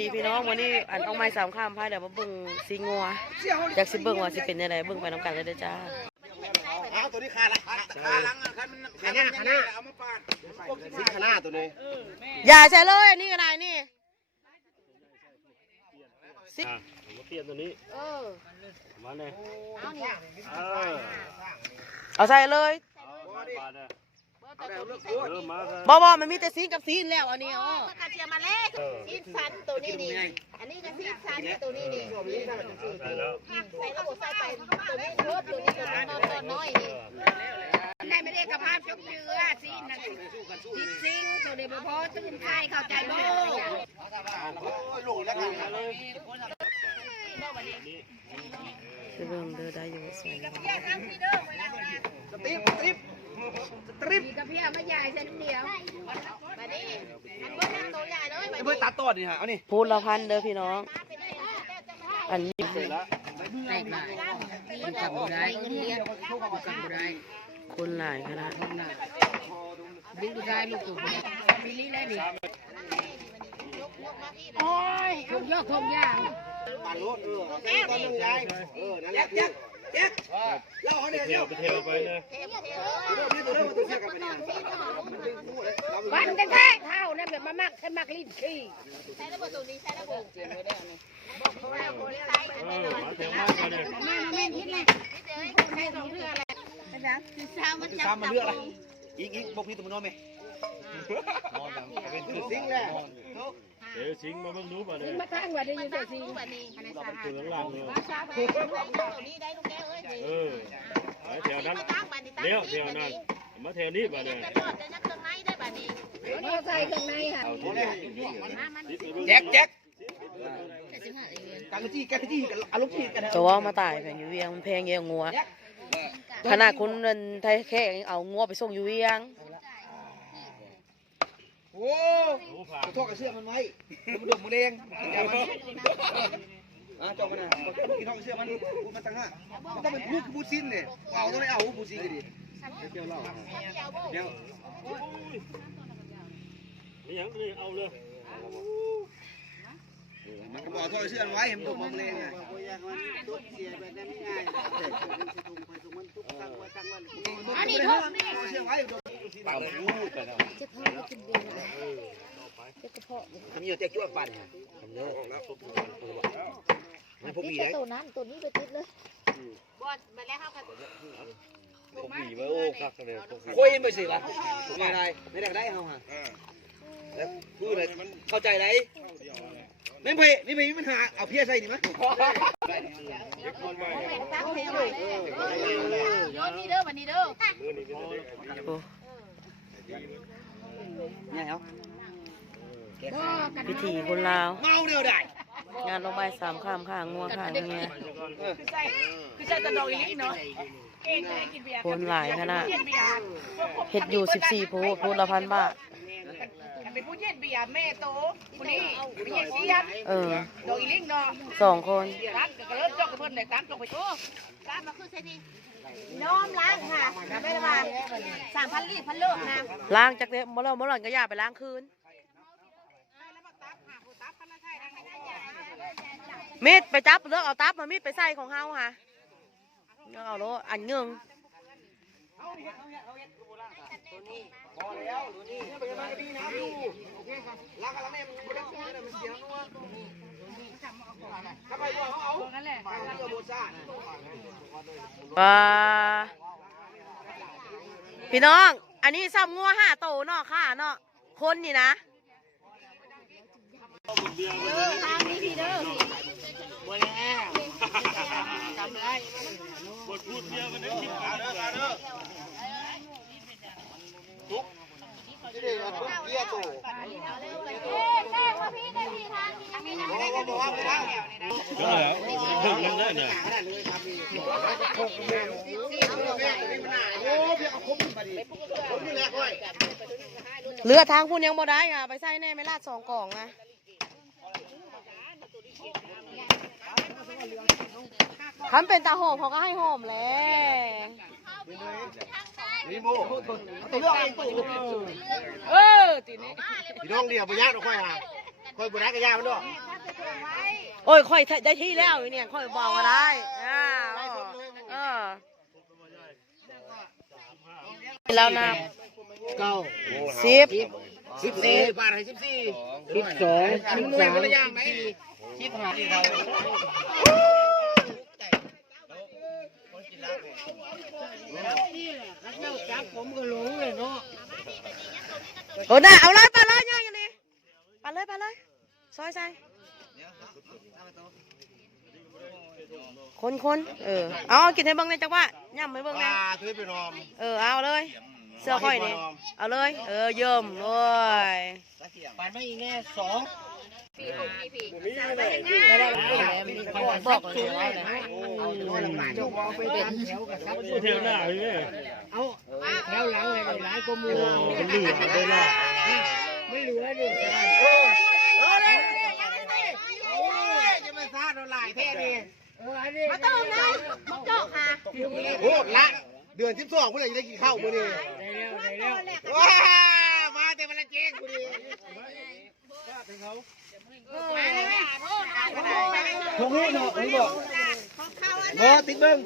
ดีพี่น้องวันนี้อันต้องไม้สามข้ามพาเดี๋ยวมาเบิ่งซีงัวอยากสิเบิ่งว่าสิเป็นยังไงเบิ่งไปน้ำกันเลยเด้อจ้าเอาตัวนี้ขาละขาลังอะขามันขาหน้าขาหน้าเอามาปาดนี่ขาหน้าตัวนี้อย่าใช่เลยอันนี้ก็ได้นี่สิผมาเปลี่ยนตัวนี้เออมาเลยเอาเนี่ยเออเอาใส่เลย บบเลือกเออมาเลยบ่บ่มันมีแต่ซีนกับซีนแล้วอันนี้อ๋อกระเทียมมาแล้วเออซีดสันตัวนี้นี่อันนี้ก็ซีดสันตัวนี้นี่ใส่แล้วใส่ระบบใส่ไปตัวนี้เพิ่มตัวนี้ตัวนี้ตัวน้อยนี่ได้ไม่ได้กระพาพยกเจือซีนนะซีดซิงตัวนี้บ่พอตื่นไข่เข้าใจบ่ลงแล้วกันสิเบิ่งเด้อได้อยู่สวยสติ๊บสติ๊บส ติ๊บมีกระเพียมาใหญ่เส้นเดียวมานี่มันก็นั่งตัวใหญ่เลยไอ้เพื่อนตัดต้นนี่ฮะเอานี่พูดละพันเด้อพี่น้อง อันนี้เสร็จแล้วแตกหลายมันกลับบ่ได้มันกลับบ่ได้คนหลายขนาดดึงบ่ได้ลูกตัวนี้มีลีได้นี่ทงยอกทงย่างปาดรถเออเอาตัวต้นนึงยายเออนั่นแหละ แจ๊กแจ๊กเล่าเขาเนี่ยเที่เดี๋ยยววไปเที่ยวไปเลยตัวนี้ตัวนี้มันตัวเสียกันไปเนี่ยวันแท้ๆเท่านั้นแบบมามักใช้มักลิ้นขี้ใส่ระบบตัวนี้ใส่ระบบเออมาเที่ยวมากไปเลยมาแม่คิดเลยใส่สองเรืออะไรคือซ้ำมันคือจับซ้ำมันเลือกอะไรอีกอีกบอกพี่ตัวมันนอนไหมนอนเป็นคือซิงแหละเดี๋ยวสิงมาเบิ่งดูป่ะเลยมาทางว่าได้ยินแต่สิวันนี้เราเป็นตัวหลังเลยตัวนี้ได้ลูกแก้วเอ้ยเออไปแถวนั้นตั้งบันนี้ตั้งเลี้ยวแถวนั้นมาแถวนี้ป่ะเลยจะทอดจะนักเครื่องในได้บันนี้มาใส่ข้างในค่ะเอาที่นี่แจ๊กแจ๊กการจี้การจี้อารมณ์จี้กันตัวว่ามาตายแพงอยู่เวียงมันแพงเยอะงัวขนาดคุณเดินไทยแค่ยังเอางัวไปส่งอยู่เวียง โอ้โอ้ผ่าขอโทษกับเสื้อมันไว้มันดุมันแรงอะจองกันนะกินทองเสื้อมันพูดมาตั้งห้ามันต้องเป็นพูดพูดซินเนี่ยเอาต้องไม่เอาพูดซินกันดิเดี๋ยวเล่าเดี๋ยวไม่ยังเลยเอาเลยมันก็บอกโทษเสื้อมันไว้เห็นดุมันแรงไงอันนี้ทุกเสื้อไว้ ดุเป่าลูกกันเอาทำเยอะเจ๊จ้วงปั่นทำเยอะมันพวกติมีดได้ตัวนั้นตัวนี้ไปติดเลยบอลมาแล้วครับพวกมีไว้โอ้คักเลยคุยไม่สิวะไม่ได้ไม่ได้ได้เอาฮะแล้วพูดเลยเข้าใจไหมนี่เพนี่เพมีปัญหาเอาเพี้ยใส่ดิมั้ยตั้งให้เลยโยนนี่เด้อวันนี้ เด้อโอ้เนี่ยเหรอพิธีคนลาว เมาเดียวได้งานลงไม้สามข้ามข้างงัวข้างเงี้ยคือใส่ตะดอกอีกเนาะคนหลายขนาดเฮ็ดอยู่สิบสี่พูพูละพันบาทเป็นผู้เย็นเบียร์แม่โตผู้นี้ผู้เย็นเสียนเออดอกอีลิงเนาะสองคนร้านก็เริ่มจอกกับเพิ่นได้ตามจอกไปโอ้ร้านมาคือเซนี น้อมล้างค่ะไม่ได้ว่าสามพันลีพันเลิกนะล้างจากเด็มอลมอลอนก็อย่าไปล้างคืนมีดไปจับเลือกเอาตับมามีดไปใส่ของเฮาค่ะเลือกเอาโลอันหนึ่งพอแล้วดูนี่ไปมาก็ดีน้ำอยู่โอเคครับล้างกันแล้ วแม่มันไม่ได้มันเสียนัวถ้าไปบ่เขาเอานั่นแหละเอาโบซ่าว้าพี่น้อง อันนี้ซ้ำงัวห้าโตเนาะค่ะเนาะคนนี่นะทางนี้พี่เด้อ บทพูดเดียวกันได้คิดมาเด้อมาเด้อ ที่นี่มันเบี้ยโต แจ้งว่าพี่ได้พี่ทางนี้นะ ไม่ได้ก็บอกว่าไม่ได้ ก็แล้วเพิ่งยังได้เนี่ย โอ้ เพียงเอาคมมาดิคมนี่แหละค่อยเรือทางพุ่นยังบ่ได้ค่ะ ไปใส่แน่ไม่ลาดสองกล่องนะทำเป็นตาหอมเขาก็ให้หอมแหล้วนี่โบตัวเลือกเองตัวเออทีนี้พี่น้องเดียวไปยากเราค่อยหากันคอยบุญรักกับยามันด้วยโอ้ยค่อยได้ที่แล้วเนี่ยค่อยบอกก็ได้อ่าเออ แล้วนะเก้าสิบสิบสี่บาทให้สิบสี่สิบสองสิบสามคนละอย่างไหมสิบห้าโอ้น่ะเอาเลยไปเลยย่างอย่างนี้ไปเลยไปเลยซอยใส่ คนคนเออ เอากินให้เบิ่งเลยจักว่าย่ำให้เบิ่งปเลยลาทุยไปรอมเออ เอาเลย เสื้อค่อยนี่เอาเลย เออเยิ่มเลยปลาไม่อีกแน่สองบอกเลยว่าอะไรเที่ยวหน้าพี่แม่แถวหลังเลยหลายกมูมันเหลือได้ละไม่เหลือดิโอ้เออเลยโอ้ยจะมาซาดหลายแท้ดิเอออันนี้ มาต้มนะมาเจาะค่ะโอ้ละ เดือนที่สองเมื่อไหร่จะได้กินข้าวมื้อนี้ว้ามาแต่มันละเจ๊งกูดิทงหูเนาะผมบอกเนาะติ๊กเบิ้ง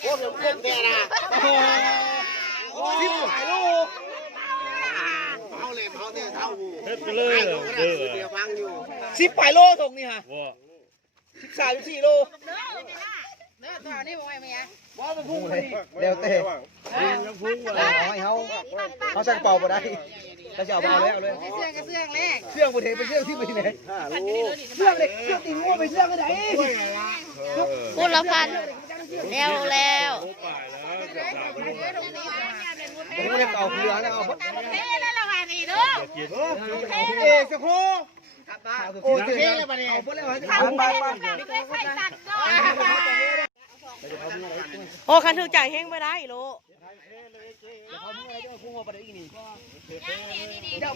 โอ้เดี๋ยวเพิ่มแต่ละโอ้สิบหลายลูกเอาเลยเอาเนี่ยเท่าเฮ็ดไปเลยเหรอเออเดี๋ยวฟังอยู่สิบปลายโลทงนี่ฮะว่า สิบสามสิบสี่โลเนื้อตัวนี้บ่ไหวไหมอะว้าวมันพุ่งเลยเร็วเตะพุ่งอะไรให้เขาเขาใส่กระเป๋าบ่ได้เขาจะเอาเบาแล้วเลยเสื้องกระเสื้องแรกเสื้องบนเทเป็นเสื้องที่ไปไหนเสื้องเล็กเสื้องตีงัวไปเสื้องไปไหนพูดละพันแล้วแล้วป่ายแล้วจะตามไปผมไม่ได้เก่าเรือนะเอานี่แล้วเราหานี่เด้อเอ๊ะสักครู่ โอ้เท่เลยปะเนี่ยเอาไปเลยเอาไปไปไม่ใส่ตัดก่อนโอ้คันถือจ่ายแห้งไปได้โล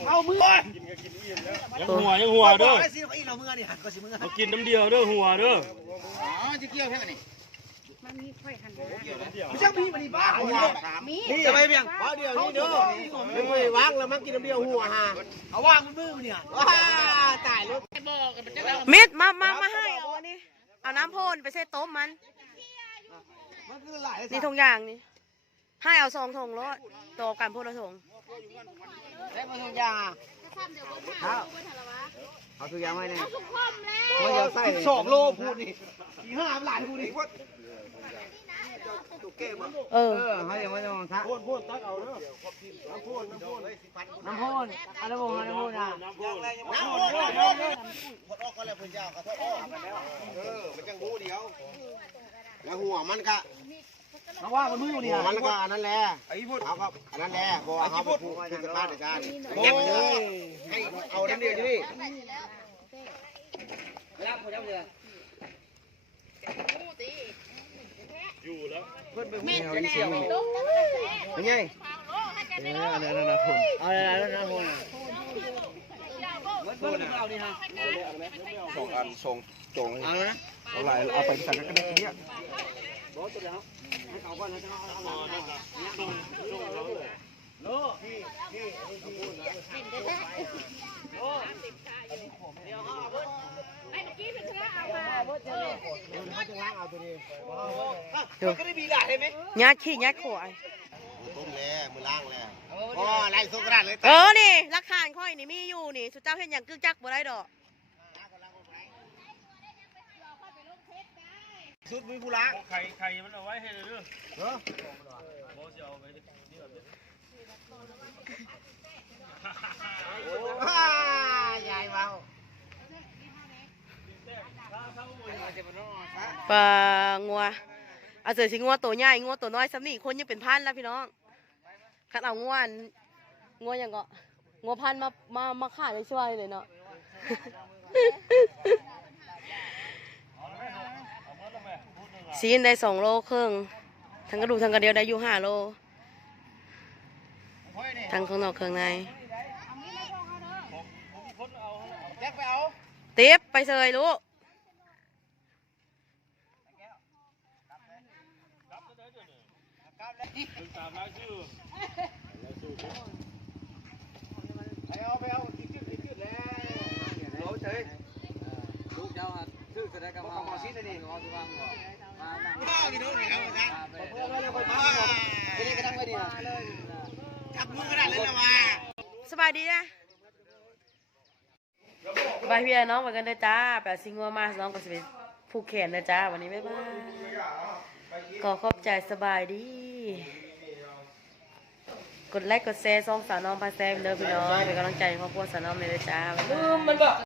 เอามือยังหัวยังหัวเด้อไอ้สิไอ้เรามือนี่หันก็สิมือมากินน้ำเดียวเด้อหัวเด้ออ๋อจะเกี่ยวแค่นี้ ไม่ใช่มีมันนี่บ้าหัวนี่จะไปเบี่ยงเอาเดียวนี่เด้อไม่ไปวางแล้วมันกินน้ำเดียวหัวฮะเอาวางมันมือมันเนี่ยว้าตายลูกมิดมามามาให้เอาอันนี้เอาน้ำพ่นไปใส่ต้มมันมันคือหลายนี่ทงอย่างนี่ให้เอาสองทงรถต่อกันพูดละทงได้มาทุกอย่างเอาทุกอย่างไว้เนี่ยทุกคมแล้วมันจะใส่สองโลพูดนี่สี่ห้าหลายพูดนี่ เออ เขาอย่างว่าจะมองทักพ่นพ่นตักเอาเด้อน้ำพ่นน้ำพ่นอะไรบ่น้ำพ่นอะน้ำพ่นน้ำพ่นน้ำพ่นน้ำพ่นออกก็แล้วพิ่นเจ้าก็ทอดออกเออมันจังหูเดียว แล้วหัวมันก็น้ำว่ามันมือเนี่ยมันก็อันนั้นแหละไอ้พูดเอาก็อันนั้นแหละบ่เอาพูดพูดจะพลาดในการโอ้ยให้เอาน้ำเดียวดิรับผู้รับเรือ อยู่แล้วเพิ่นไปหูเอาอีเสียวเป็นไงเออนั่นน่ะคนเอาแล้วนะคนเพิ่นเอานี่ฮะสองอันส่งจงเอาแล้วนะเอาหลายเอาไปสั่งกันได้ทีเนี้ยก็ ได้มีหลายไหมยัดขี้ยัดขวายต้มแล้วมือล้างแล้วอ๋อไล่สงกรานต์เลยเออนี่หลักฐานค่อยนี่มีอยู่นี่สุดเจ้าเห็นอย่างกึกจักบ่ได้ดอกสุดมือผู้ล้างไข่ไข่มันเอาไว้ให้เลยเด้อเนาะบ่สิเออ ว้ายายเมา ปลางัวเอาเสือสิงัวตัวใหญ่งัวตัวน้อยซ้ำนี่คนยังเป็นพันแล้วพี่น้องคันเอางัวอันงัวอย่างก็งัวพันมามามาขายไปช่วยเลยเนาะซีนได้สองโลครึ่งทั้งกระดูกทั้งกระเดียวได้อยู่ห้าโลทั้งข้างนอกข้างในแจ็คไปเอาติ๊บไปเซยลูก ถึงตามรายชื่อไปเอาไปเอาติดจุดติดจุดแล้วเฉยลูกเจ้าชื่อแสดงกับมามาซีนี่งอทุกวันก่อนมานั่งพ่อพี่น้องนี่ครับอาจารย์พ่อแล้วคนพ่อทีนี้ก็ตั้งไว้ดีนะจับมือก็ได้เลยละว่าสบายดีนะบายพี่น้องไปกันเด้อจ้าแปดซิงงัวมาน้องก็สิไปผูกแขนนะจ้าวันนี้บ๊ายบาย ก็ขอบใจสบายดี กดไลค์กดแชร์ซองสาวน้องพาแซมเด้อพี่น้องเป็นกำลังใจให้ครอบครัวสาวน้องเลยเด้อจ้าบ๊ายบาย